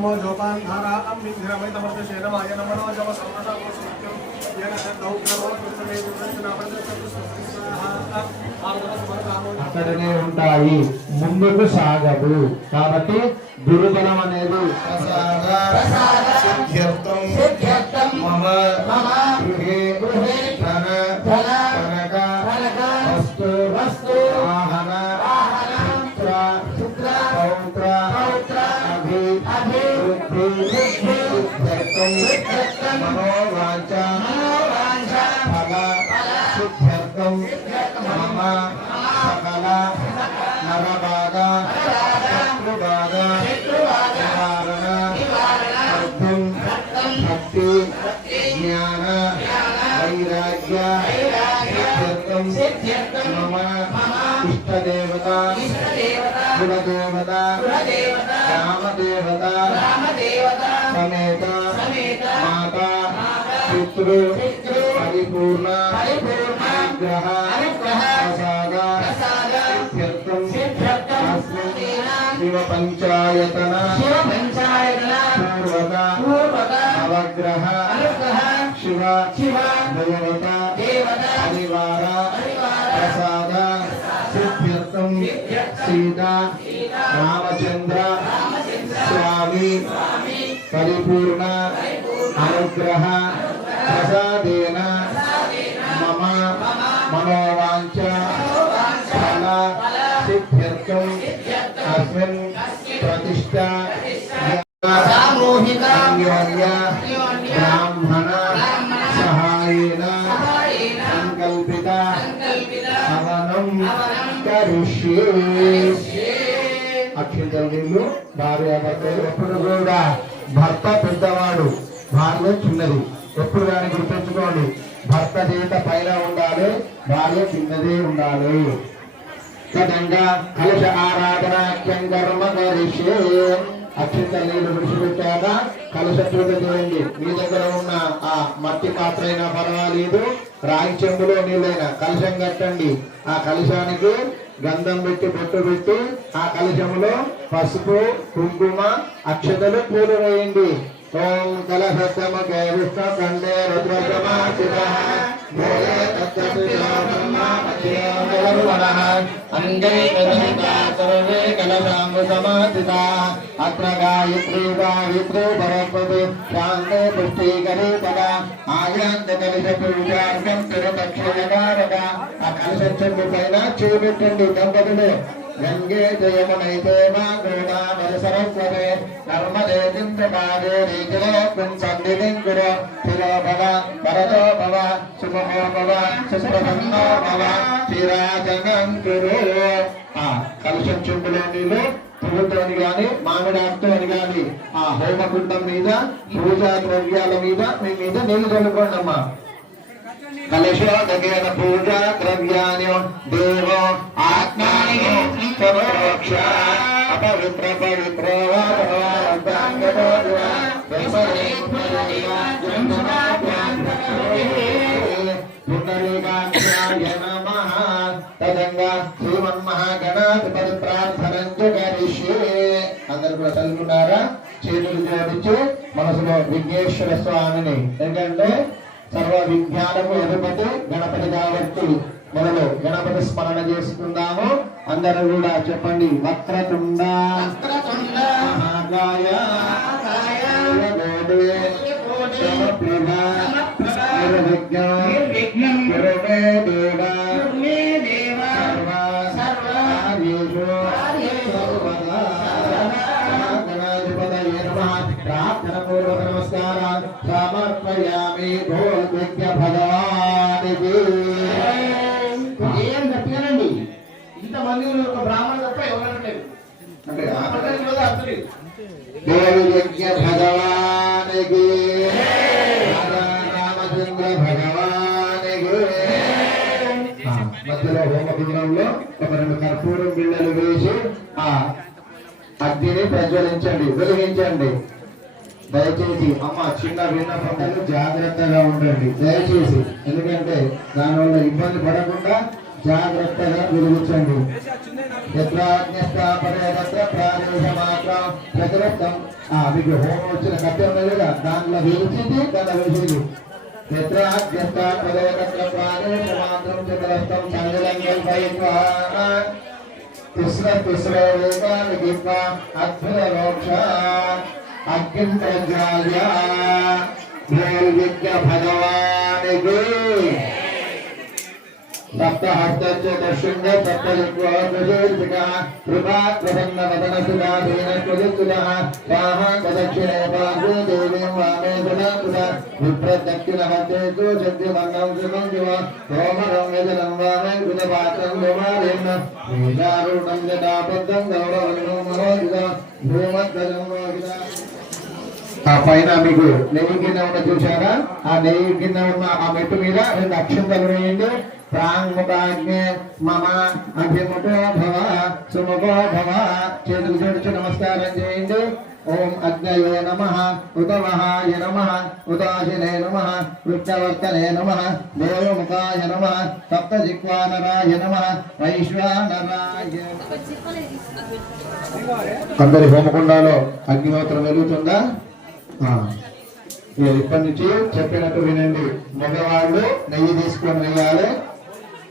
नमो जोपान धारा अम्बिंधिरमय तमर्थ शेरमाय नमो जप सर्वदा सत्यम येन शब्दौ नमो कृष्णे అక్కడనే ఉంటాయి, ముందుకు సాగదు. కాబట్టి గురుబలం అనేది సిద్ధ్యర్థం మమ గృహే ధన కనక వస్తు వాహన పుత్ర పౌత్ర అభివృద్ధి సిద్ధ్యర్థం మనోవాంఛ ఫల సిద్ధ్యర్థం మమ సకల నరభాగ శత్రుభాగ నివారణ అర్థం భక్తి జ్ఞాన వైరాగ్య సిద్ధ్యర్థం మమ ఇష్టదేవత కులదేవత రామదేవత సమేత మాతా పితృ పరిపూర్ణ అనుగ్రహ ప్రసాద సిద్ధ్యర్థం శివ పంచాయతన పూర్వక నవగ్రహ శివ దేవత పరివార ప్రసాద సిద్ధ్యర్థం సీతా రామచంద్ర స్వామి పరిపూర్ణ అనుగ్రహ ప్రసాదేన మమ మనోవాంఛ ఫల సిద్ధ్యర్థం అస్మిన్ ప్రతిష్ఠ అన్యోన్య బ్రాహ్మణ సహాయేన సంకల్పిత హవనం కరిష్యే. అక్షింతల నీళ్లు భార్యాభర్తలు ఎప్పుడు కూడా భర్త పెద్దవాడు, భార్య చిన్నది. ఎప్పుడు దాన్ని గుర్తుంచుకోండి, భర్త చేత పైన ఉండాలి, భార్య చిన్నదే ఉండాలి. కదంగా కలశ ఆరాధనాఖ్యం కర్మ కరిష్యే. అక్షింతల నీళ్లు విడిచిపెట్టాక కలశ పూజ చేయండి. మీ దగ్గర ఉన్న ఆ మట్టి పాత్ర అయినా పర్వాలేదు, రాగి చెంబులో నీళ్ళైనా కలశం కట్టండి. ఆ కలశానికి గంధం పెట్టి బొట్టు పెట్టి ఆ కలశములో పసుపు కుంకుమ అక్షతలు పూలు వేయండి. ఓం కలశముఖే విష్ణు కండే రుద్రసమాసిత మూలే సర్వే కలశాంబు సమాసిత అత్ర గాయత్రీ గాయత్రీ పరపతి శాంతే పుష్టీకరీతగా ఆయాంత కలశ పూజార్గం తిరుపక్షయకారక. ఆ కలశ చెంబు పైన చూపెట్టండి దంపతులు. గంగే జయమునైతే మా గోదావరి సరస్వతే నర్మదే చింతకాదే రీతిలో పుంసందిలింగుర శిరో భవ భరతో భవ శుభమో భవ సుప్రసన్నో భవ చిరాజనం కురు. ఆ కలశం చెంబులో నీళ్ళు పువ్వుతోని గాని మామిడాకుతో అని గాని ఆ హోమకుండం మీద పూజా ద్రవ్యాల మీద మీ మీద నీళ్లు చల్లుకోండి అమ్మా. కలశోదకేన పూజా ద్రవ్యాని దేవో ఆత్మాని సమోక్ష అపవిత్ర పవిత్రో తదంగా శ్రీమన్మహాగణాధిపతి ప్రార్థనం కరిష్యే. అందరు కూడా చదువుకున్నారా? చేతులు జోడించి మనసులో విఘ్నేశ్వర స్వామిని, ఎందుకంటే సర్వ విజ్ఞానము అధిపతి గణపతి కాబట్టి మొదలు గణపతి స్మరణ చేసుకుందాము. అందరూ కూడా చెప్పండి. వక్రతుండ మహాకాయ ప్రార్థన పూర్వక నమస్కారం సమర్పయామి. భగవానికి ఏం గట్టిగానండి, ఇంతమంది ఒక బ్రాహ్మణుడు తప్ప ఎవరు లేరు అంటే దేవి యజ్ఞ భగవానికి రామచంద్ర భగవానికి. మధ్యలో హోమకుండంలో ఒక 2 కర్పూరం బిళ్ళలు వేసి ఆ అగ్నిని ప్రజ్వలించండి, వెలిగించండి. దయచేసి అమ్మ చిన్న విన్నపంలో జాగ్రత్తగా ఉండండి దయచేసి, ఎందుకంటే దానివల్ల ఇబ్బంది పడకుండా జాగ్రత్తగా వెలిగించండి. ప్రతిరక్తం మీకు హోమం వచ్చిన కట్టె ఉన్నది కదా, దాంట్లో వెలిచింది దాంట్లో వెలిచింది. భగవానికి सप्तहस्तस्य दर्शन्य सप्तयुक्तोर्गजोर्विकः कृपाप्रसन्नवदनसुधाधीनत्वदित्सुतः स्वाहा प्रदक्षिणे पार्श्वे देवीं वामे सुधाकृता विप्रदक्षिणहस्तेषु शक्तिमन्नं सुखं शिव सोमरं यजनं वामे कृतपात्रं कुमारेण वीरारूढं जटाबद्धं गौरवन्नो महोदिता भूमध्वजं मोहिता ఆ పైన మీకు నెయ్యి గిన్నె ఉన్న చూసారా, ఆ నెయ్యి గిన్నె ఉన్న ఆ మెట్టు మీద 2 అక్షంతలు వేయండి. ప్రాంగుకాగ్నే మమ అభిముఖో భవ సుముఖో భవ, చేతులు జోడించి నమస్కారం చేయండి. ఓం అగ్నయే నమః ఉతవహాయ నమః ఉదాసినే నమః వృత్తవర్తనే నమః దేవముఖాయ నమః సప్తజిహ్వానరాయ నమః వైశ్వానరాయ. అందరి హోమకుండాలో అగ్నిహోత్రం వెలుగుతుందా? ఇప్పటి నుంచి చెప్పినట్టు వినండి. మగవాళ్ళు నెయ్యి తీసుకొని వేయాలి,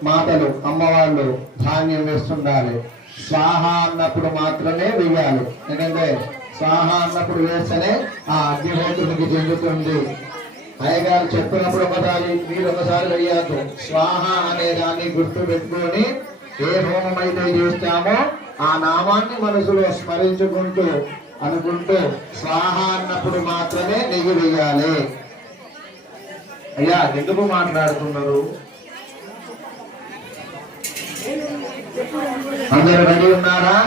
మాతలు అమ్మవాళ్ళు ధాన్యం వేస్తుండాలి. స్వాహ అన్నప్పుడు మాత్రమే వేయాలి. ఎందుకంటే స్వాహ అన్నప్పుడు వేస్తేనే ఆ అగ్నిహోత్రునికి చెందుతుంది. అయ్యగారు చెప్పినప్పుడు ఒకసారి మీరు ఒకసారి వేయద్దు. స్వాహ అనే దాన్ని గుర్తు పెట్టుకొని ఏ హోమం అయితే చేస్తామో ఆ నామాన్ని మనసులో స్మరించుకుంటూ అనుకుంటూ స్వాహ అన్నప్పుడు మాత్రమే నెయ్యి వేయాలి. అయ్యా ఎందుకు మాట్లాడుతున్నారు? అందరు రెడీ ఉన్నారా?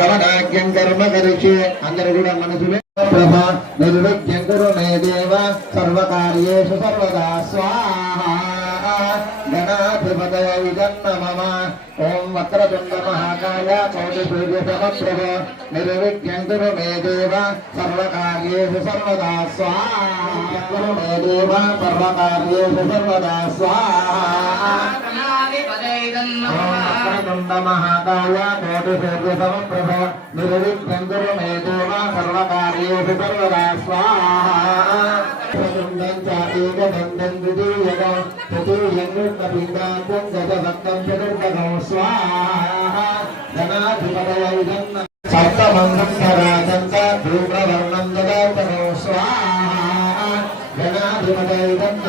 హవనాగ్యం కర్మ కరిచి అందరు కూడా మనసులే ప్రభ నిర్విఘ్నం కురు మే దేవ సర్వకార్యేషు సర్వదా స్వాహా గణాధిపతయ విజన్న మమ. ఓం వక్రతుండ మహాకాయ కౌటిసూర్య సమప్రభ నిర్విఘ్నం కురు మే దేవ సర్వకార్యేషు సర్వదా స్వాహా కురు మే దేవ సర్వకార్యేషు సర్వదా స్వాహా. వక్రతుండ మహాకాయ కౌటిసూర్య సమప్రభ నిర్విఘ్నం కురు మే దేవ సర్వకార్యేషు సర్వదా స్వాహా. ప్రతుండం చ ఏకదంతం ద్వితీయకం తృతీయం పిండాంతం గజభక్తం చతుర్థకం స్వాహా. ధనాధిపతయ విజన్న సప్తమంగం సరాజంత ధూమ్రవర్ణం దదాతకం స్వాహా. ధనాధిపతయ విజన్న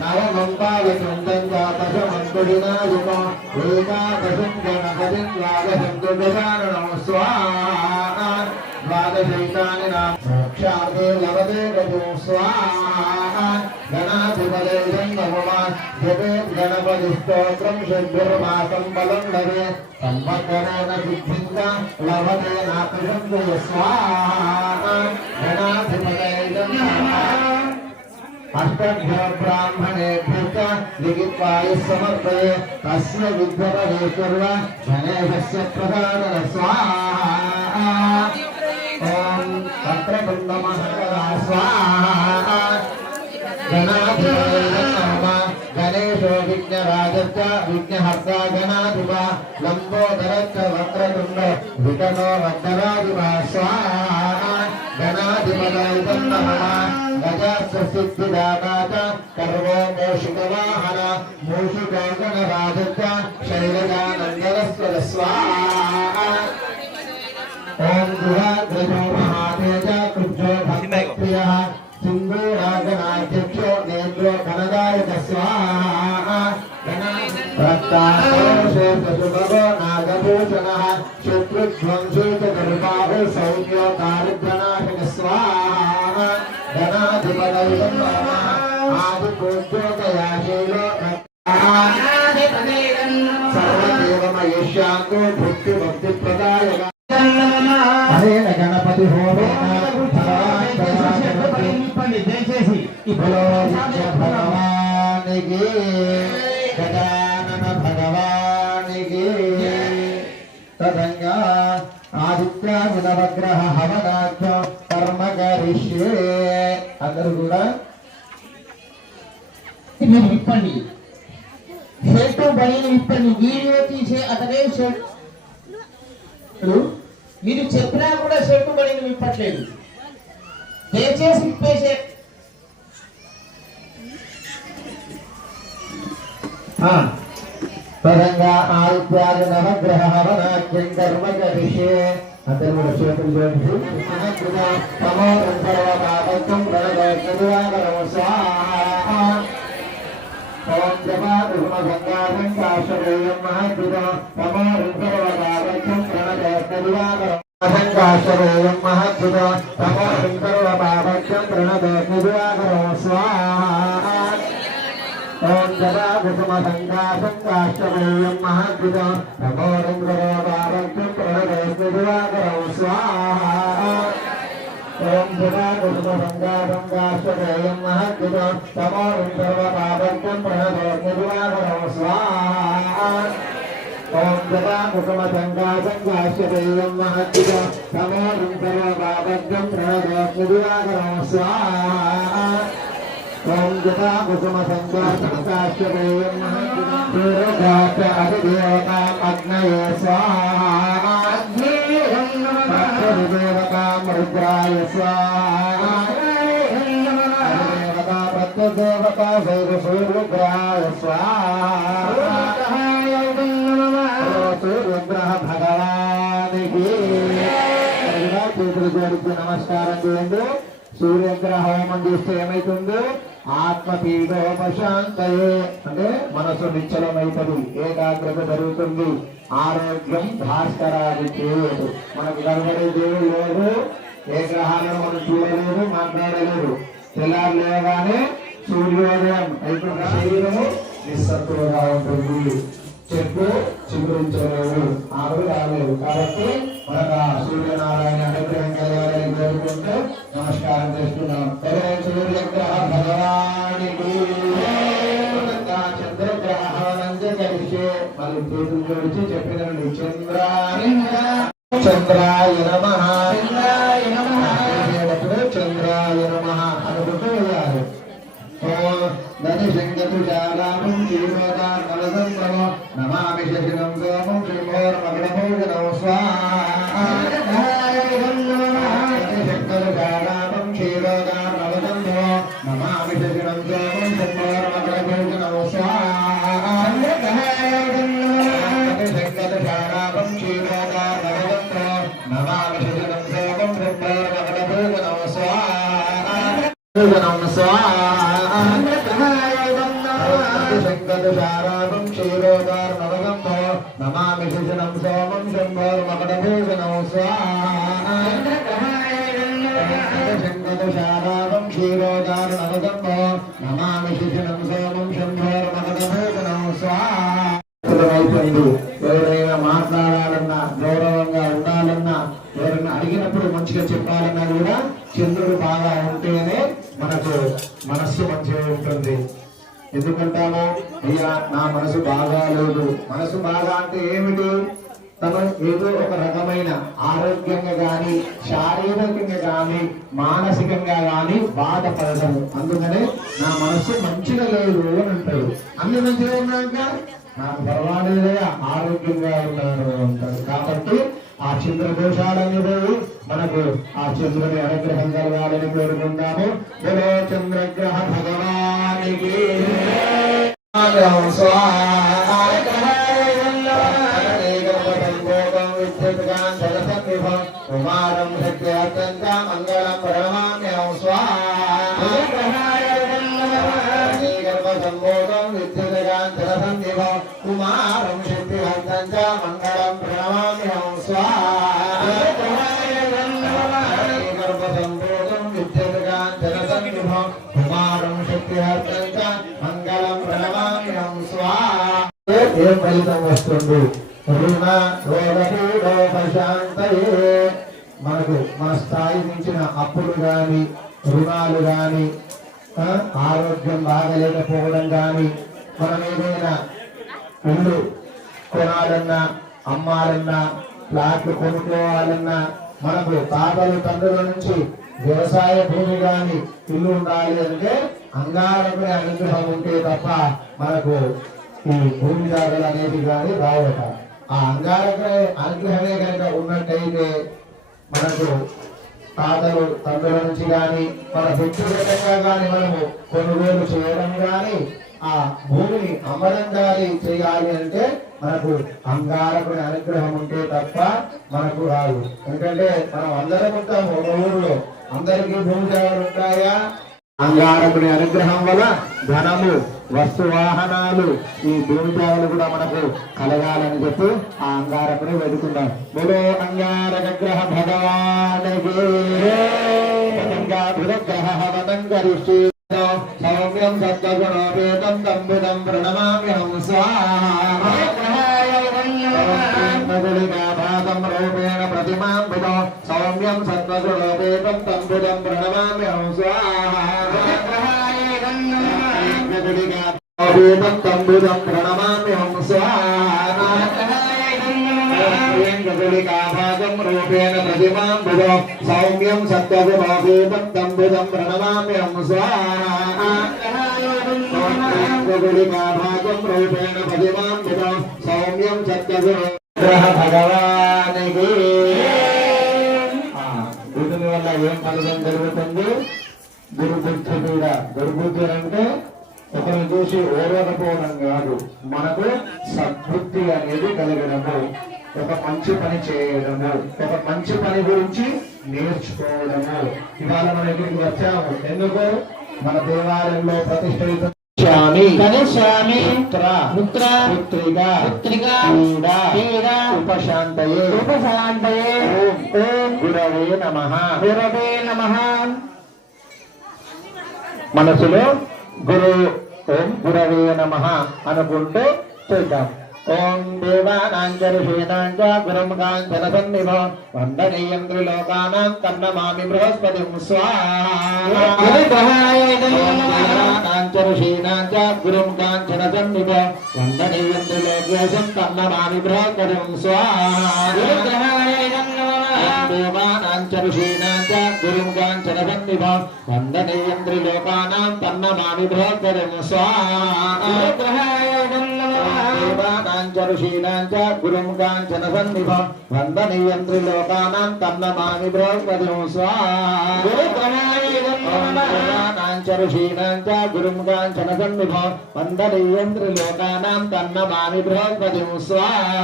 నవమం పాలచందం జాతశమంతుడినాయుకం ఏకాదశం గణపతిం ద్వాదశం దుర్గజాననం స్వాహా. ద్వాదశైతాని నామ మోక్షార్థే లభతే గజో స్వాహా. గణాధిపతే నమః జపే గణపతి స్తోత్రం షడ్భిర్మాసం బలం లభే సంవత్సరేణ సిద్ధించ లభతే నాకృతం స్వాహా. గణాధిపతే నమః అష్టభ్యో బ్రాహ్మణేభ్యశ్చ లిఖిత్వాయ సమర్పయే తస్య విద్వపదే సర్వ గణేశస్య ప్రధాన స్వాహా. ఓం వక్రతుండ మహాకాయ స్వాహా. గణాధిపతయ నమః గణేశో విఘ్నరాజశ్చ విఘ్నహర్తా గణాధిప లంబోదరశ్చ వక్రతుండ వికటో వక్రరాధిప స్వాహా. గణాధిపతయ నమః గజాస్య సిద్ధిదాత కర్వో మూషికవాహన మూషికాంగణరాజశ్చ శైలజానందరస్వర స్వాహా. ఓం గుహాగ్రజో మహాతేజ కుబ్జో భక్తప్రియః సింధూరాగణాధ్యక్షో నేత్రో గణదాయక స్వాహా. రక్తాశోషసుభగో నాగభూషణః శత్రుధ్వంసీ చ కృపాహు సౌమ్యో దారిద్ర్యనాశక స్వాహా. గణాధిపతయ నమః ఆదిపూజ్యోదయాశీలో సర్వదేవమయేష్యాంగో భక్తి భక్తి ప్రదాయక అనేన గణపతి హోమేన దయచేసి భగవానికి గజానన భగవానికి తదంగా ఆదిత్య నవగ్రహ హవనాఖ్య కర్మ కరిష్యే. అందరూ కూడా మీరు ఇప్పండి. షర్టు బనీను విప్పండి. వీడియో తీసే అతనే షర్ట్ మీరు చెప్పినా కూడా షర్టు బనీను విప్పట్లేదు. దయచేసి విప్పేసే పరంగా ఆదిత్యాగ నవగ్రహ హవనాఖ్యం కర్మ గరిషే అందరూ కూడా చేతులు జోడించి తమోపత్యం ప్రణదోషం స్వాహ ఓం జపాదుమగంగాశంకాశయం మహద్భుతం తమోపత్యం ప్రణదోషం మహద్భుతం తమోపత్యం ప్రణదోషం స్వాహ ఓం జపాదుమగంగాశంకాశయం మహద్భుతం తమోపత్యం ప్రణదోషం స్వాహ ఓం జపాదుమగంగాశంకాశయం మహద్భుతం తమోపత్యం ప్రణదోషం స్వాహ ఓం జపాదుమగంగాశంకాశయం మహద్భుతం తమోపత్యం ప్రణదోషం స్వాహ ఓం జపాదుమగంగాశంకాశయం మహద్భుతం అగ్నయే స్వాహ రుద్రాయ స్వాహ ప్రత్యేక సూర్యగ్రహాయ స్వాహ సూర్యగ్రహ భగవానికి చేతులు జోడించి నమస్కారం చేయండి. సూర్యగ్రహ హోమం చేస్తే ఏమైతుందో ఆత్మపీడోపశాంతయే అంటే మనసు నిశ్చలమైతుంది, ఏకాగ్రత జరుగుతుంది, ఆరోగ్యం భాస్కరాది చేయదు. మనకు కనబడే దేవుడు లేదు, ఏ గ్రహాలను మనం చూడలేదు, మాట్లాడలేదు. తెల్లారు లేవగానే సూర్యోదయం అయిపోయిన శరీరము నిస్సత్తులుగా ఉంటుంది, చెట్టు చిగురించలేదు, ఆరు రాలేదు. కాబట్టి మనకు ఆ సూర్యనారాయణ అనుగ్రహం కలగాలని కోరుకుంటూ నమస్కారం చేస్తున్నాం. సూర్యగ్రహ భగవానికి చంద్రగ్రహణంజ కలిసే మళ్ళీ చేతులు జోడించి చెప్పినండి. చంద్రాయ నమః చంద్రాయ నమః అనుకుంటూ వెళ్ళారు. ధనిశంకతుశాలాం క్షీరోదార్మలసంభవ నమామి శశినం సోమం శ్రీమోర్మగణభోజనం స్వాహ ధనిశంకతుశాలాం క్షీరోదార్మలసంభవ నమామి శశినం సోమం శ్రీమోర్మగణభోజనం స్వాహ ధనిశంకతుశాలాం క్షీరోదార్మలసంభవ నమామి శశినం సోమం శ్రీమోర్మగణభోజనం స్వాహ శంకరశారామం క్షీరోదార్మవగంభో నమామి శిశునం సోమం శంభోర్మకటభూషణం స్వాహ శంకరశారామం క్షీరోదార్మవగంభో నమామి శిశునం సోమం శంభోర్మకటభూషణం స్వాహ. ఎవరైనా మాట్లాడాలన్నా, గౌరవంగా ఉండాలన్నా, ఎవరైనా అడిగినప్పుడు మంచిగా చెప్పాలన్నా కూడా చంద్రుడు బాగా ఉంటేనే మనకు మనస్సు మంచిగా ఉంటుంది. ఎందుకంటామో అయ్యా నా మనసు బాగా లేదు. మనసు బాగా అంటే ఏమిటి? తమ ఏదో ఒక రకమైన ఆరోగ్యంగా గాని, శారీరకంగా గాని, మానసికంగా గాని బాధపడతాము. అందుకనే నా మనసు మంచిగా లేదు అని అంటాడు. అన్ని మంచిగా ఉన్నాక నాకు పర్వాలేదే, ఆరోగ్యంగా ఉన్నాను అంటారు. కాబట్టి ఆ చంద్ర దోషాలన్నీ పోయి మనకు ఆ చంద్రుని అనుగ్రహం కలగాలని కోరుకుంటాము. చంద్రగ్రహ భగవానికి కుమారం సత్యాత్యంత మంగళం పరమామ్యం స్వాగర్భసంబోధం విద్యుతకాంతరసన్నిభం కుమారం శక్తివంతం మంగళం ప్రణమామ్యం స్వాగర్భసంబోధం విద్యుతకాంతరసన్నిభం కుమారం శక్తివంతం మంగళం ప్రణమామ్యం స్వాహ. ఏం ఫలితం వస్తుంది? రుణ రోగపీడోపశాంతయే మనకు మన స్థాయి మించిన అప్పులు గాని, రుణాలు గాని, ఆరోగ్యం బాగలేకపోవడం గాని, మనం ఏదైనా ఇల్లు కొనాలన్నా, అమ్మాలన్నా, ఫ్లాట్లు కొనుక్కోవాలన్నా, మనకు తాతలు తండ్రుల నుంచి వ్యవసాయ భూమి గాని ఇల్లు ఉండాలి అంటే అంగారకుని అనుగ్రహం ఉంటే తప్ప మనకు ఈ భూమి జాగలు అనేవి కానీ రావట. ఆ అంగారక అనుగ్రహమే కనుక ఉన్నట్టయితే మనకు తాతలు తండ్రుల నుంచి కానీ మన వ్యక్తిగతంగా కానీ మనము కొనుగోలు చేయడం కానీ ఆ భూమిని అమ్మడం కానీ చేయాలి అంటే మనకు అంగారకుని అనుగ్రహం ఉంటే తప్ప మనకు రాదు. ఎందుకంటే మనం అందరం ఉంటాము ఒక ఊరిలో, అందరికీ భూమి జాగాలు ఉంటాయా? అంగారకుని అనుగ్రహం వల్ల ధనము, వస్తు వాహనాలు, ఈ భూమి జాగాలు కూడా మనకు కలగాలని చెప్పి ఆ అంగారకుని వెతుకున్నాం. బోలో అంగారక గ్రహ భగవానికి సౌమ్యం సత్వగుణోపేతం తంబుదం ప్రణమామ్యహం స్వాహాగం రూపేణ ప్రతిమాం విదో సౌమ్యం సత్వగుణోపేతం తంబుదం ప్రణమామ్యహం స్వాహాగం తంబుదం ప్రణమామ్యహం స్వాహాగం రూపేణ ప్రతిమాం విదో సౌమ్యం సత్వగుణోపేతం తంబుదం ప్రణమామ్యహం స్వాహాగం రూపేణ ప్రతిమాం విదో సౌమ్యం సత్వగుణ భగవానికి. వీటి వల్ల ఏం ఫలితం జరుగుతుంది? దుర్బుద్ధి కూడా. దుర్బుద్ధి అంటే ఒకరిని చూసి ఓరకపోవడం కాదు, మనకు సద్బుద్ధి అనేది కలగడము, ఒక మంచి పని చేయడము, ఒక మంచి పని గురించి నేర్చుకోవడము. ఇవాళ మన ఇక్కడికి వచ్చాము ఎందుకు? మన దేవాలయంలో ప్రతిష్ఠిత ఉపశాంతయే ఓం గురవే నమః. గురవే నమః. మనసులో గురు ఓం గురవే నమః అనుకుంటూ చేద్దాం. ఓం దేవానాంచ ఋషీణాంచ గురుం కాంచన సన్నిభో వందనీయం త్రిలోకానాం తన్నమామి బృహస్పతిం స్వాహా. దేవానాంచ ఋషీణాంచ గురుం కాంచన సన్నిభో వందనీయం త్రిలోకేశం తన్నమామి బృహస్పతిం స్వాహా. దేవానాంచ ఋషీణాంచ గురుం కాంచన సన్నిభో వందనీయం త్రిలోకానాం తన్నమామి బృహస్పతిం స్వాహా. దేవానాంచ ఋషీణాంచ గురుం కాంచన సన్నిభం వందనీయం త్రిలోకానాం తన్నమామి బృహస్పతిం స్వాహా. దేవానాంచ ఋషీణాంచ గురుం కాంచన సన్నిభం వందనీయం త్రిలోకానాం తన్నమామి బృహస్పతిం స్వాహా.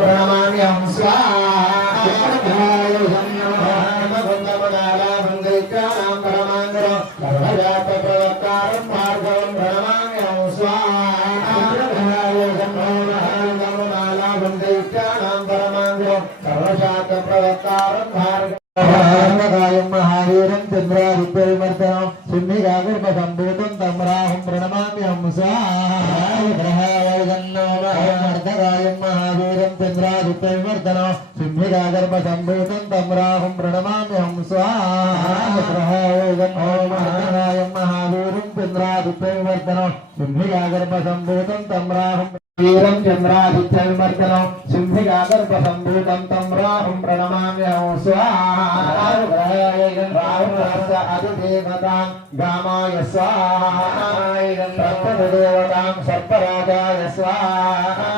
ప్రణమామ్యహం స్వాహా. మహావీరం చంద్రాదిత్యవిమర్శనం సింహిగాగర్భసంభూతం తం రాహుం ప్రణమామ్యహం స్వాహాగర్భాయం మహావీరం చంద్రాదిత్యవిమర్శనం సింహిగాగర్భసంభూతం తం రాహుం ప్రణమామ్యహం స్వాహాగర్భాయం మహావీరం చంద్రాదిత్యవిమర్శనం సింహిగాగర్భసంభూతం తం రాహుం వీరం చంద్రాదిత్యవిమర్శనం సింహిగాగర్భసంభూతం తం రాహుం ప్రణమామ్యహం స్వాహా. అధిదేవతాం గామాయ స్వాహా. ప్రత్యధిదేవతాం సర్పరాజాయ స్వాహా.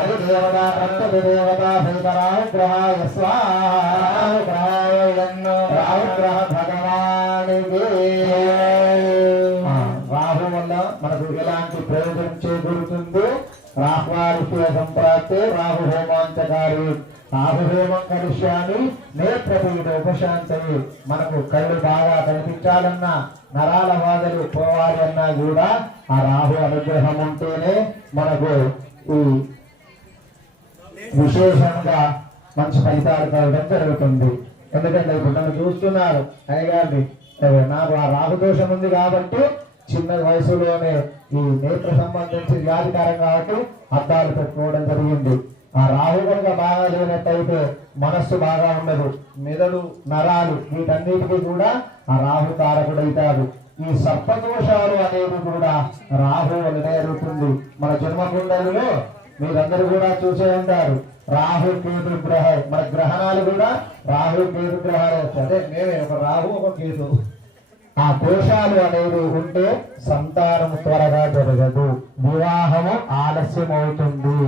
అధిదేవతా ప్రత్యధిదేవతా భూతరాగ్రహాయ స్వాహా. రాహుగ్రహ భగవానికి. రాహు వల్ల మనకు ఎలాంటి ప్రయోజనం చేకూరుతుంది? రాహ్వారుష్య సంప్రాప్తే రాహు హోమాంచకారి. రాహు హోమం కలుష్యాన్ని నేత్రపీఠ ఉపశాంతవి. మనకు కళ్ళు బాగా కనిపించాలన్నా, నరాల బాధలు పోవాలి అన్నా కూడా ఆ రాహు అనుగ్రహం ఉంటేనే మనకు ఈ విశేషంగా మంచి ఫలితాలు కలగడం జరుగుతుంది. ఎందుకంటే ఇప్పుడు నన్ను చూస్తున్నారు అయ్యగారిని, నాకు ఆ రాహు దోషం ఉంది కాబట్టి చిన్న వయసులోనే ఈ నేత్ర సంబంధించి వ్యాధికారం కాబట్టి అద్దాలు పెట్టుకోవడం జరిగింది. ఆ రాహు కనుక బాగా లేనట్టయితే మనస్సు బాగా ఉండదు, మెదడు, నరాలు వీటన్నిటికీ కూడా ఆ రాహు కారకుడైతాడు. ఈ సర్పదోషాలు అనేవి కూడా రాహు వలనే జరుగుతుంది. మన జన్మకుండలిలో మీరందరూ కూడా చూసే ఉంటారు, రాహు కేతు గ్రహం. మన గ్రహణాలు కూడా రాహు కేతు గ్రహాలు. అదే మేమే ఒక రాహు ఒక కేతు. ఆ దోషాలు అనేవి ఉంటే సంతానం త్వరగా జరగదు, వివాహము ఆలస్యం అవుతుంది.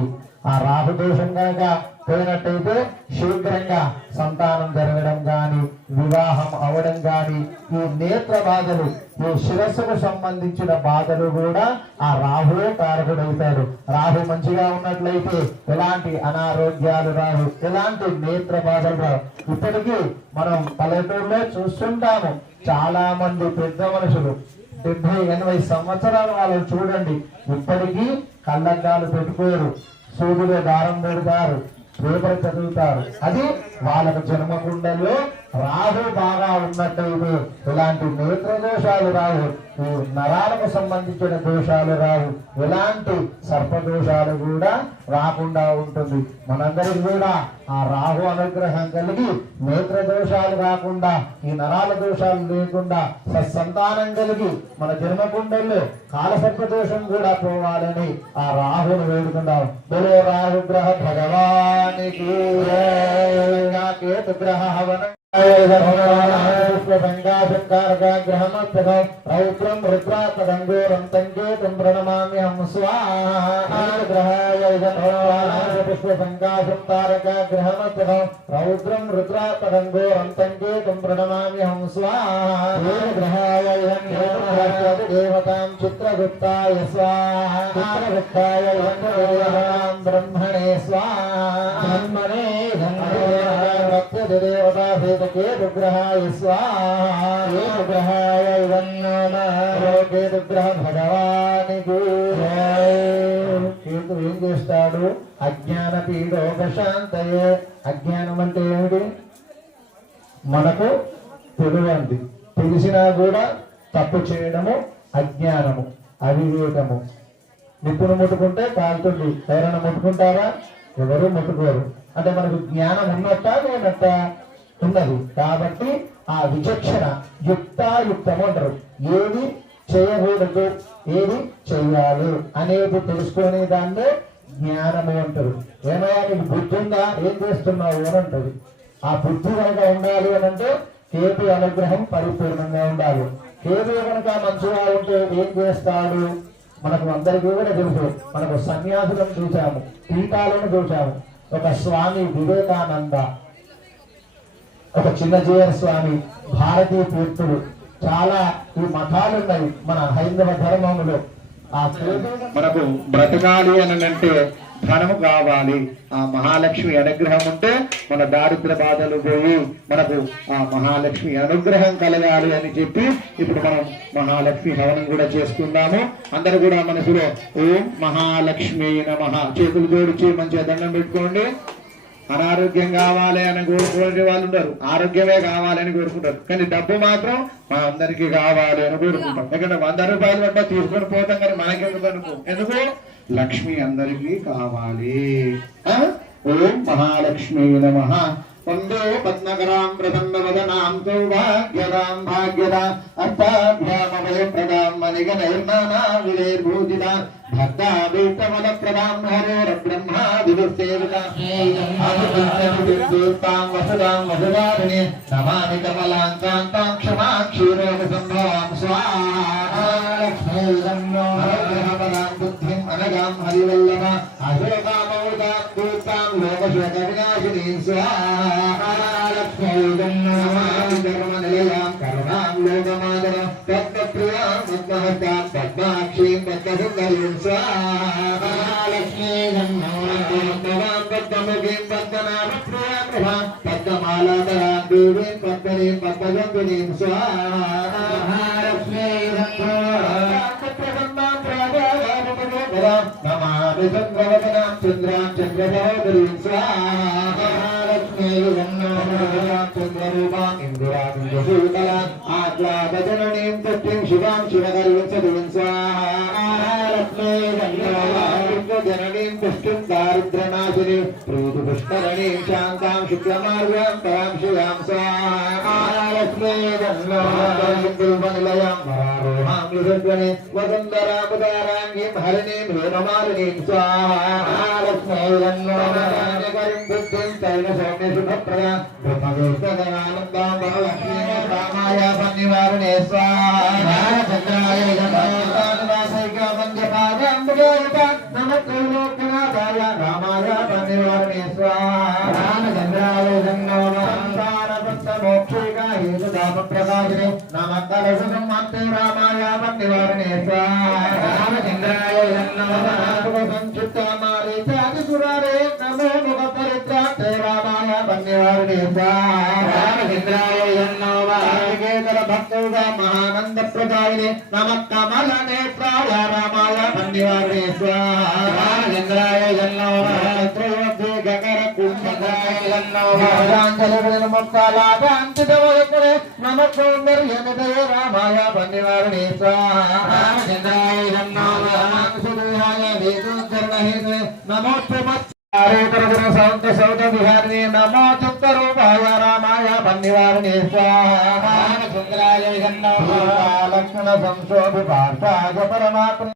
ఆ రాహు దోషం కనుక పోయినట్టయితే శీఘ్రంగా సంతానం జరగడం గాని, వివాహం అవడం గాని, ఈ నేత్ర బాధలు, ఈ శిరస్సుకు సంబంధించిన బాధలు కూడా ఆ రాహువే కారకుడవుతాడు. రాహు మంచిగా ఉన్నట్లయితే ఎలాంటి అనారోగ్యాలు రావు, ఎలాంటి నేత్ర బాధలు రావు. ఇప్పటికీ మనం పల్లెటూరులో చూస్తుంటాము, చాలా మంది పెద్ద మనుషులు 70-80 సంవత్సరాల వాళ్ళని చూడండి, ఇప్పటికీ కళ్ళద్దాలు పెట్టుకోరు, సూదులో దారం పెడతారు, పేపర్ చదువుతారు. అది వాళ్ళకు జన్మకుండల్లో రాహు బాగా ఉన్నట్టయితే ఇలాంటి నేత్ర దోషాలు రావు, ఈ నరాలకు సంబంధించిన దోషాలు రావు, ఎలాంటి సర్పదోషాలు కూడా రాకుండా ఉంటుంది. మనందరికి కూడా ఆ రాహు అనుగ్రహం కలిగి నేత్ర దోషాలు రాకుండా, ఈ నరాల దోషాలు లేకుండా సత్సంతానం కలిగి మన జన్మకుండల్లో కాలసర్ప దోషం కూడా పోవాలని ఆ రాహుని వేడుకుందాం. బలో రాహుగ్రహ భగవానికి కేతుగ్రహ హవన రౌద్రం రుద్రాపదంగోరం సంకేతం ప్రణమామ్యహం స్వాహాగ్రహం తారకాగ్రహమద్భుతం రౌద్రం రుద్రాపదంగోరం సంకేతం ప్రణమామ్యహం స్వాహాగ్రహాదేవతాం చిత్రగుప్తాయ స్వాహాగుప్తాయ బ్రహ్మణే స్వాహ్మణే దేవతా కేతుగ్రహాయ స్వాహగ్రహాయ కేతుగ్రహ భగవానికి. కేతు ఏం చేస్తాడు? అజ్ఞాన పీడోపశాంతయే. అజ్ఞానం అంటే ఏమిటి? మనకు తెలియంది, తెలిసినా కూడా తప్పు చేయడము అజ్ఞానము, అవివేకము. నిప్పును ముట్టుకుంటే కాలుతుంది, ఎవరైనా ముట్టుకుంటారా? ఎవరు ముట్టుకోరు. అంటే మనకు జ్ఞానం ఉన్నట్ట లేనట్ట? ఉన్నది. కాబట్టి ఆ విచక్షణ, యుక్తాయుక్తము అంటారు. ఏది చేయకూడదు, ఏది చెయ్యాలి అనేది తెలుసుకునే దాన్నే జ్ఞానము అంటారు. ఏమయ్యా నీకు బుద్ధి ఉందా, ఏం చేస్తున్నావు అని అంటది. ఆ బుద్ధి కనుక ఉండాలి అని అంటే కేతు అనుగ్రహం పరిపూర్ణంగా ఉండాలి. కేతు కనుక మంచిగా ఉంటే ఏం చేస్తాడు? మనకు అందరికీ కూడా తెలుసు. మనకు సన్యాసులను చూసాము, టీకాలను చూసాము. ఒక స్వామి వివేకానంద, ఒక చిన్నజీయర్ స్వామి, భారతీయ తీర్థులు, చాలా ఈ మఠాలు ఉన్నాయి మన హైందవ ధర్మములో. ఆ మనకు బ్రతకాలి అని అంటే ధనము కావాలి. ఆ మహాలక్ష్మి అనుగ్రహం ఉంటే మన దారిద్ర బాధలు పోయి మనకు ఆ మహాలక్ష్మి అనుగ్రహం కలగాలి అని చెప్పి ఇప్పుడు మనం మహాలక్ష్మి హవనం కూడా చేసుకుందాము. అందరూ కూడా మనసులో ఓం మహాలక్ష్మి నమః చేతులు జోడించి మంచిగా దండం పెట్టుకోండి. అనారోగ్యం కావాలి అని కోరుకునే వాళ్ళు ఉండరు, ఆరోగ్యమే కావాలని కోరుకుంటారు. కానీ డబ్బు మాత్రం మా అందరికీ కావాలి అని కోరుకుంటాం. ఎందుకంటే 100 రూపాయలు పట్ల తీసుకొని పోతాం, కానీ మనకెందుకు అనుకో. ఎందుకు? లక్ష్మి అందరికీ కావాలి. ఓం మహాలక్ష్మి నమః. వందే పద్మకరాం ప్రసన్నవదనాం సౌభాగ్యదాం భాగ్యదా అర్థాభ్యామభయప్రదాం మణిగణైర్నానా విలేర్భూజితా భక్తాభీష్టమల ప్రదాం హరేర్బ్రహ్మాదిసేవితాం వసుదాం వసుదారిణి నమామి కమలాం కాంతాం క్షమాం క్షీరోగ సంభవాం స్వాహాగ్రహపరాం బుద్ధిం అనగాం హరివల్లభ అశోకామౌదాం దూతాం లోకశోక వినాశినీం స్వాహాలక్ష్మీర్మనిలయాం కరుణాం లోకమాదరం పద్మప్రియాం పద్మహస్తాం పద్మాక్షీం పద్మసుందరీం స్వాహాలక్ష్మీం పద్మముఖీం పద్మనాభప్రియాం పద్మమాలాధరాం దేవీం పద్మనీం పద్మజంపినీం స్వాహాలక్ష్మీం నమామి చంద్రవదనాం చంద్రాం చంద్రసహోదరీం స్వాహాలక్ష్మీం చంద్రరూపాం ఇందిరాం ఆహ్లాదజననీం సత్యం శివాం శివకరీం సదీం స్వాహాలక్ష్మీం జననీం పుష్టిం దారిద్ర్యనాశినీం ప్రీతిపుష్కరణీం శాంతాం శుక్లమార్గాం పరాం శివాం స్వాహాలక్ష్మీం వరారోహాం విసర్జనే వసుంధరాముదారాంగీం హరిణీం హేమమాలినీం స్వాహాలక్ష్మీం బుద్ధిం సైన సౌమ్య శుభప్రదాం బ్రహ్మవేత్తదనానందాం వరలక్ష్మీం రామాయ నివారణే స్వాహా చంద్రాయ నమః రామాయ నివారణే స్వాహా చంద్రాయ మోక్షేకాహేతుదామప్రదాయినే నమః రామాయ నివారణే స్వాహా చంద్రాయ సంచిత్తమారీచాదిసురారే నమో ముఖపరిత్రాక్షే రామాయ నివారణే స్వాహా చంద్రాయ భక్తౌగా మహానంద ప్రదాయినే నమః కమల నేత్రాయ రామాయ నివారణే స్వాహా చంద్రాయ గగర కుంభాయ మొక్కలాగాంతిదవయకుడే నమః సౌందర్యనిదయ రామాయ నివారణే స్వాహా చంద్రాయ నమో సౌంద సౌద విహారిణే నమో చిత్తరూపాయ రామాయ నివారణే స్వాహా చంద్రాయ లక్ష్మణ సంశోభి పార్థాయ పరమాత్మ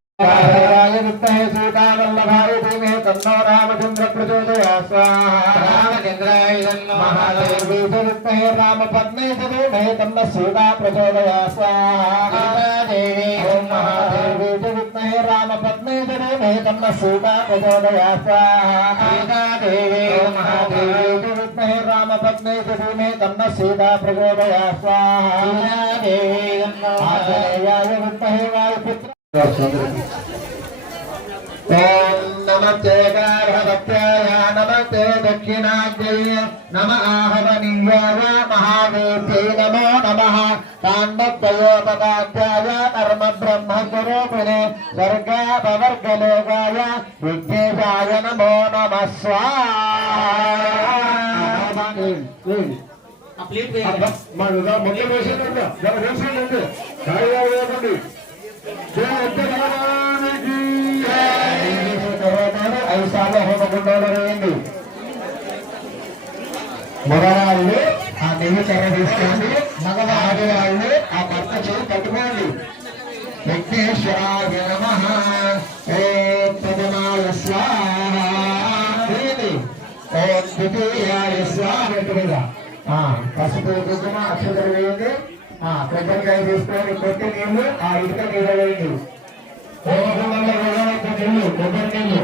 విద్మహే సీతావల్లభాయ ధీమహి తన్నో రామచంద్ర ప్రచోదయాత్ స్వాహా చంద్రాయ మహాదేవీ విద్మహే రామపద్మే ధీమహి తన్నో సీతా ప్రచోదయాత్ స్వాహా దేవి ఓం మహాదేవీ విద్మహే రామపద్మే ధీమహి తన్నో సీతా ప్రచోదయాత్ స్వాహా దేవి ఓం మహాదేవీ విద్మహే రామపద్మే ధీమహి తన్నో సీతా ప్రచోదయాత్ స్వాహా దేవి ఆంజనేయాయ విద్మహే వాయుపుత్ర ఓం నమస్తే గార్హవత్యాయ నమస్తే దక్షిణాగ్నేయ నమ ఆహవనీయాయ మహావేద్యై నమో నమః తాండవయోపదాధ్యాయ కర్మ బ్రహ్మ స్వరూపిణే స్వర్గాపవర్గలోకాయ విఘ్నేశాయ నమో నమః స్వాహా మగవాళ్ళు ఆ నెయ్యి కర్ర తీసుకోండి మగవాళ్ళు ఆ భర్త చేయి పట్టుకోండి విఘ్నేశ్వరాయ నమః ఓం ప్రథమాయ స్వాహా ఓం ద్వితీయాయ స్వాహా పసుపు కుంకుమ అక్షతలు వేయండి కొబ్బరికాయ తీసుకొని కొట్టి నీళ్ళు ఆ ఇటుక మీద వేయండి కొబ్బరి నీళ్ళు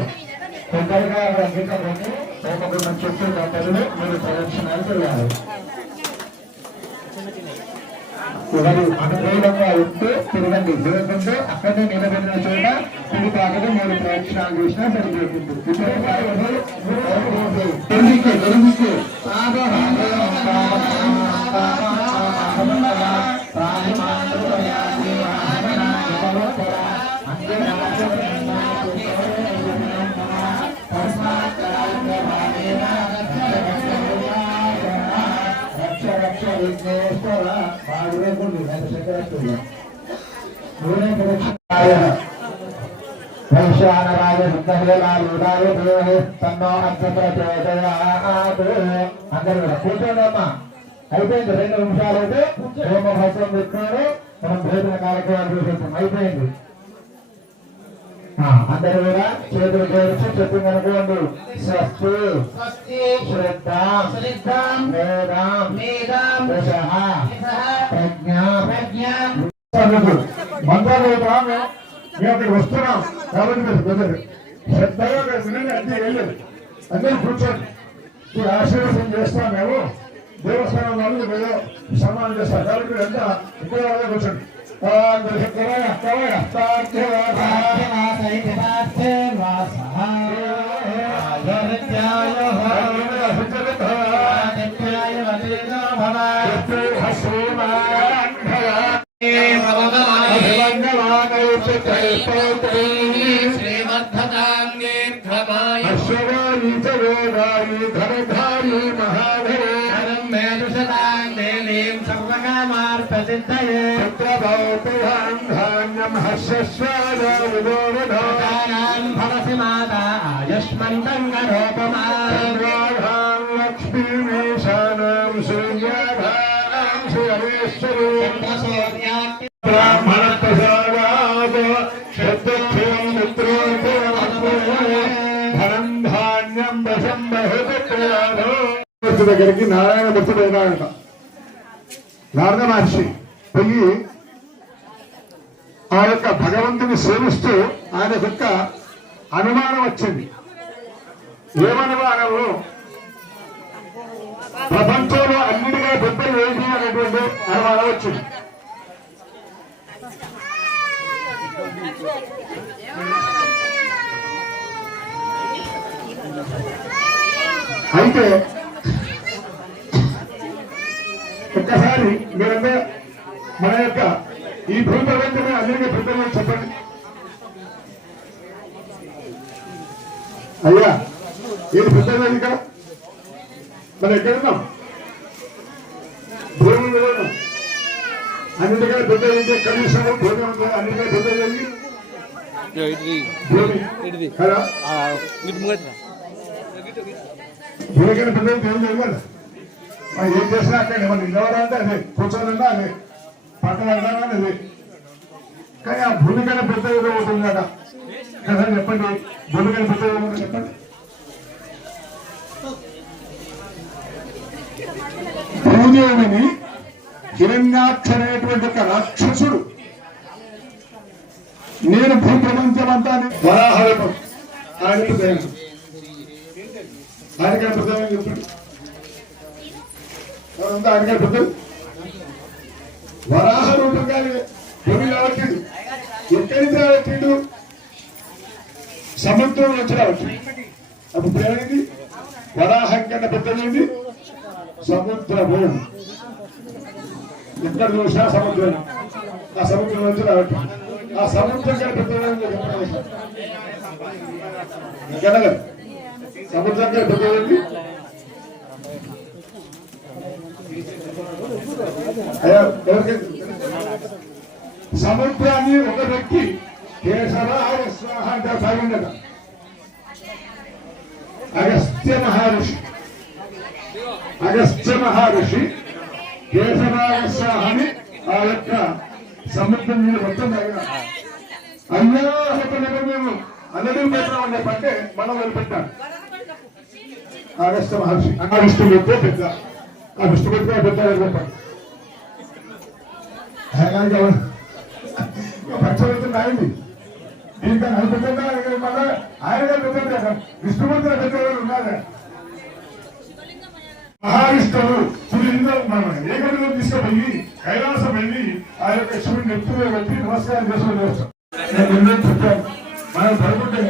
కొబ్బరికాయ గిట్ట కొట్టి హోమగుండం చుట్టూ గంటలు మీరు ప్రదక్షిణాలు చేయాలి. ఎవరు అనుకూలంగా ఉంటూ తిరగండి, లేకుంటే అక్కడే నిలబడిన చోట తిరిగి తాకదు 3 ప్రదక్షిణాలు చేసినా సరిపోతుంది. వైశ్వానరాయ సిద్ధహేలాలుడాయ దేవహే తన్నో అగ్నిప్రచోదయాత్. అందరూ కూడా కూర్చోండమ్మా. అయిపోయింది 2 నిమిషాలు అయితే హోమ భస్వం పెట్టుకొని మనం భోజన కార్యక్రమాలు చేసేస్తాం. అయిపోయింది. అందరూ కూడా చేతులు జోడించి చెప్పిందనుకోండి. స్వస్తి శ్రద్ధాం మేధాం దశః ప్రజ్ఞాం. మంత్రాలు మేము అక్కడికి వస్తున్నాం కాబట్టి మీరు కుదరదు. శ్రద్ధగా వినండి, అన్నీ వెళ్ళదు. అందరూ కూర్చోండి. ఈ ఆశీర్వాదం చేస్తాం. మేము దేవస్థానం వాళ్ళు ఏదో సన్మానం చేస్తాం కాబట్టి మీరు ఎంత ఇక్కడ వాళ్ళే కూర్చోండి. భవసి మాతా ఆయుష్మంతంగరూపమాం లక్ష్మీమేషానాం సూర్యాభాం శివేశ్వరీ బ్రాహ్మణ ప్రసాదాద శబ్దక్షయం ధనం ధాన్యం దశం బహుదయాదో. దగ్గరికి నారాయణ భక్తుడు అయినాడంట. నారద మహర్షి పోయి ఆ యొక్క భగవంతుని సేవిస్తూ ఆయన యొక్క అనుమానం వచ్చింది. ఏమనుమానము? ప్రపంచంలో అన్నిటిగా పెద్దలు ఏంటి అనేటువంటి అనుమానం వచ్చింది. అయితే ఒక్కసారి మీరంతా మన యొక్క ఈ భూమి ప్రపంచమే అందరికీ పెద్దలు చెప్పండి. అయ్యా ఇది పెద్దది ఇక్కడ మనం ఎక్కడున్నాం? భూమి మీద ఉన్నాం. అన్నిటికన్నా పెద్దది కనీసం భూమి ఉంది. అన్నిటికన్నా పెద్దది భూమి కదా. భూమికన్నా పెద్దది దేవుడు లేదు కదా. మనం ఏం చేసినా అక్కడ మనం నిలవాలంటే అదే, కూర్చోవాలన్నా అదే, పక్కన అదే. కానీ ఆ భూమికన్నా పెద్దదిగా ఉంటుంది కదా. కదా చెప్పండి, భూమికన్నా పెద్దదిగా ఉంటుంది చెప్పండి. భూదేవిని హిరణ్యాక్ష అనేటువంటి ఒక రాక్షసుడు నేను భూ ప్రపంచమంతా వరాహరూపం ఆయనకు దయను ఆయనకైనా పెద్దమని చెప్పండి. ఆయనకైనా పెద్ద వరాహ రూపంగా భూమి రావట్లేదు. ఎక్కడి నుంచి రావట్లేదు? సముద్రం నుంచి రావచ్చు. అప్పుడు పేరేంటి? వరాహం కన్నా పెద్దదేంటి? సముద్రము. ఎక్కడ చూసినా సముద్రం. ఆ సముద్రం నుంచి రావట్లేదు. ఆ సముద్రం కన్నా పెద్దదేంటి? కనగదు. సముద్రం కన్నా పెద్దదేంటి? సముద్రాన్ని ఒక వ్యక్తి కేశవాయ స్వాహ అంటే సాగిందట. అగస్త్య మహర్షి కేశవాయ స్వాహని ఆ యొక్క సముద్రం మీద మొత్తం అయ్యా మేము అందరూ పెట్టామని చెప్పంటే మనం వెళ్ళిపెట్టాం. అగస్త్య మహర్షి ఆ విష్ణుమూర్తి పెద్ద, ఆ విష్ణుమూర్తి పెద్ద వెళ్ళిపెట్టాడు. పక్షవృత్తం అయింది. దీంతో అనిపించండి మళ్ళీ ఆయన పెద్ద విష్ణుమూర్తి పెద్దవాళ్ళు ఉన్నారా? మహావిష్ణువు శివలింగం మనం ఏకలింగం తీసుకుపోయి కైలాసం వెళ్ళి ఆ యొక్క శివుని ఎత్తులో పెట్టి నమస్కారం చేసుకుని వస్తాం. నేను ఎన్నో చెప్పాను. మనం పడుకుంటే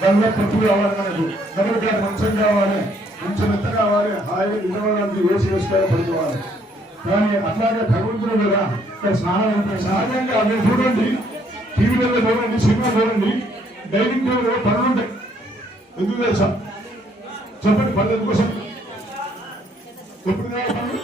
దానిలో తప్పు కావాలి, మనకు మనకు మంచం కావాలి, కొంచెం ఎత్త కావాలి, హాయిగా నిలవడానికి వేసి వేసుకోవాలి, పడుకోవాలి. కానీ అట్లాగే భగవంతుడు కదా ఇక్కడ స్నానం సహజంగా మీరు చూడండి, టీవీలలో చూడండి, సినిమా చూడండి, డైనింగ్ టేబుల్ పనులు ఉంటాయి. ఎందుకు తెలుసా? చెప్పండి, పనుల కోసం ఎప్పుడు పనులు